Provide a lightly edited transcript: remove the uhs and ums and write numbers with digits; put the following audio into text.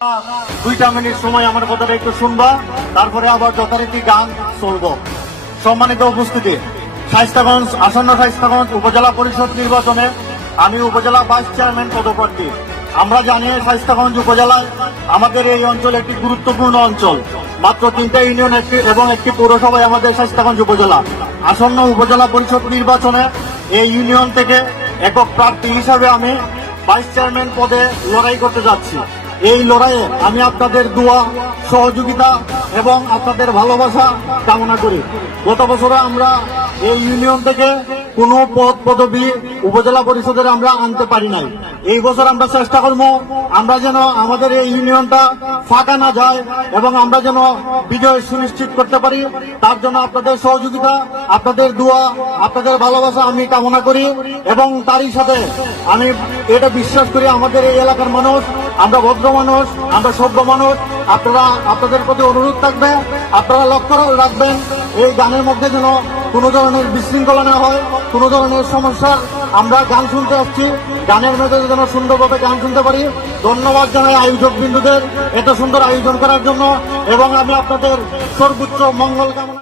2 minute সময় আমার কথাটা একটু শুনবা, তারপরে আবার যথারীতি গান চলব। সম্মানিত উপস্থিতি, শায়েস্তাগঞ্জ আসন্ন শায়েস্তাগঞ্জ উপজেলা পরিষদ নির্বাচনে আমি উপজেলা ভাইস চেয়ারম্যান পদপ্রার্থী। আমরা জানি শায়েস্তাগঞ্জ উপজেলায় আমাদের এই অঞ্চল একটি গুরুত্বপূর্ণ অঞ্চল। মাত্র 3টা ইউনিয়ন এবং একটি পৌরসভায় আমাদের শায়েস্তাগঞ্জ উপজেলা। আসন্ন উপজেলা পরিষদ নির্বাচনে এই ইউনিয়ন থেকে একক প্রার্থী হিসাবে আমি ভাইস চেয়ারম্যান পদে লড়াই করতে যাচ্ছি। এই লড়াইয়ে আমি আপনাদের দোয়া, সহযোগিতা এবং আপনাদের ভালোবাসা কামনা করি। গত বছরে আমরা এই ইউনিয়ন থেকে কোনো পদ পদবি উপজেলা পরিষদের আমরা আনতে পারি নাই। এই বছর আমরা চেষ্টা করবো আমরা যেন আমাদের এই ইউনিয়নটা ফাঁকা না যায় এবং আমরা যেন বিজয় সুনিশ্চিত করতে পারি। তার জন্য আপনাদের সহযোগিতা, আপনাদের দোয়া, আপনাদের ভালোবাসা আমি কামনা করি এবং তারই সাথে আমি এটা বিশ্বাস করি আমাদের এই এলাকার মানুষ, আমরা ভদ্র মানুষ, আমরা সভ্য মানুষ। আপনাদের প্রতি অনুরোধ থাকবে, আপনারা লক্ষ্য রাখবেন এই গানের মধ্যে যেন কোনো ধরনের বিশৃঙ্খলা না হয়, কোনো ধরনের সমস্যা। আমরা গান শুনতে আসছি, গানের মধ্যে যেন সুন্দরভাবে গান শুনতে পারি। ধন্যবাদ জানাই আয়োজক বিন্দুদের এত সুন্দর আয়োজন করার জন্য এবং আমি আপনাদের সর্বোচ্চ মঙ্গল কামনা